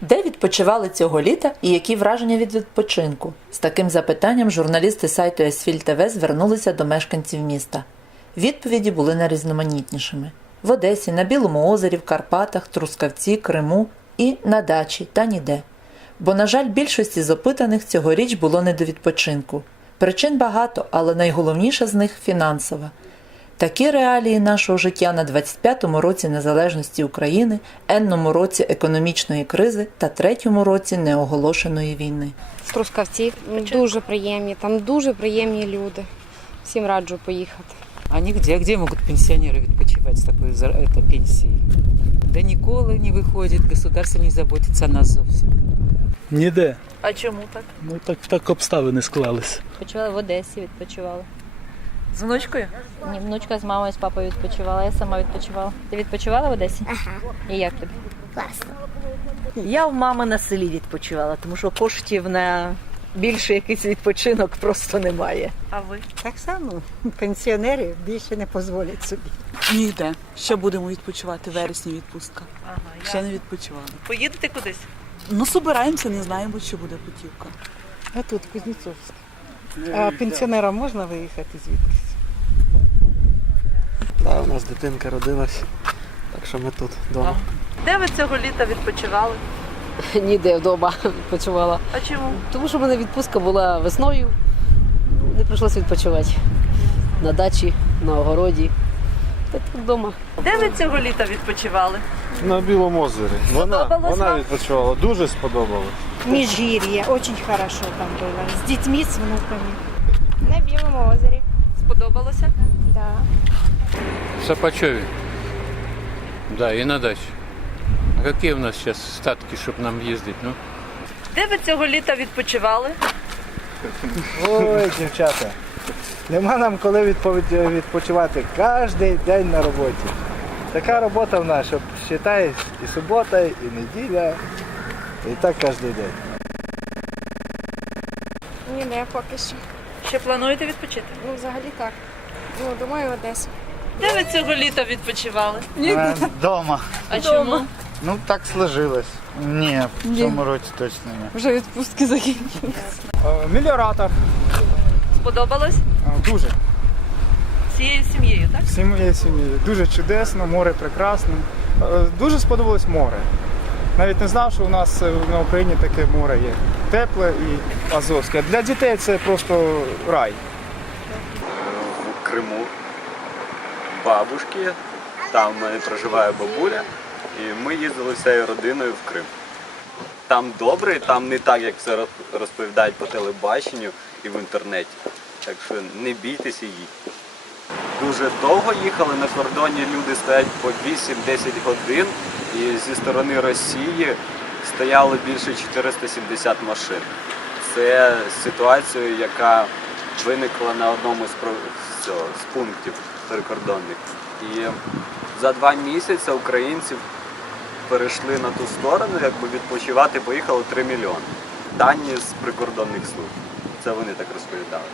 Де відпочивали цього літа і які враження від відпочинку? З таким запитанням журналісти сайту Есфіль ТВ звернулися до мешканців міста. Відповіді були найрізноманітнішими: в Одесі, на Білому озері, в Карпатах, Трускавці, Криму і на дачі та ніде. Бо, на жаль, більшості з опитаних цьогоріч було не до відпочинку. Причин багато, але найголовніша з них фінансова. Такі реалії нашого життя на 25-му році незалежності України, енному році економічної кризи та третьому році неоголошеної війни. з Трускавців. Дуже приємні, там дуже приємні люди. Всім раджу поїхати. А нигде. Где могут пенсионеры відпочивати з такою это, пенсією? Да ніколи не виходить, государство не заботиться о нас зовсім. Ніде. А чому так? Ну так, так обставини склались. Відпочивала в Одесі, відпочивала. З внучкою? Ні, внучка з мамою, з папою відпочивала, я сама відпочивала. Ти відпочивала в Одесі? Ага. І як тобі? Я в мами на селі відпочивала, тому що коштів на більше якийсь відпочинок просто немає. А ви? Так само пенсіонери більше не дозволять собі. Ніде. Ще будемо відпочивати. Вересні відпустка. Ще не відпочивали. Поїдете кудись? Ну, собираємося, не знаємо, чи буде путівка. А тут Кузнецовськ. А пенсіонерам можна виїхати звідкись? У нас дитинка родилась, так що ми тут вдома. Де ви цього літа відпочивали? Ніде вдома відпочивала. А чому? Тому що в мене відпустка була весною. Не прийшлося відпочивати. На дачі, на огороді. Так вдома. Де ви цього літа відпочивали? На Білому озері. Вона, Сподобалось вона вам? відпочивала, дуже сподобалось. Міжгір'я, дуже хорошо там було. З дітьми, з внуками. На Білому озері. Сподобалося? Да. Сапачеве. Да, и на даче. А какие у нас сейчас статки, чтобы нам ездить? Ну, Де ви цього літа відпочивали? Ой, дівчата. Нема нам коли відповідь- відпочивати кожен день на роботі. Така робота в нас, що вважає і субота, і неділя, і так кожен день. Ні, не поки що. Ще плануєте відпочити? Ну, взагалі так. Ну, думаю, Одесу. Де ви цього літа відпочивали? Дома. А чому? Ну так сложилось. Ні, в цьому році точно ні. Вже відпустки закінчили. Меліоратор. Сподобалось? Дуже. Цією сім'єю, так? Всім моєю сім'єю. Дуже чудесно, море прекрасне. Е, Дуже сподобалось море. Навіть не знав, що у нас е, на Україні таке море є. Тепле і азовське. Для дітей це просто рай. В Криму бабушки, там мене проживає бабуля, і ми їздили всією родиною в Крим. Там добре, там не так, як все розповідають по телебаченню і в інтернеті. Так що не бійтеся їдьте. Дуже довго їхали на кордоні, люди стоять по 8-10 годин, і зі сторони Росії стояло більше 470 машин. Це ситуація, яка виникла на одному з пунктів прикордонних. І за два місяці українців перейшли на ту сторону, якби відпочивати поїхало 3 мільйони. Дані з прикордонних служб. Це вони так розповідали.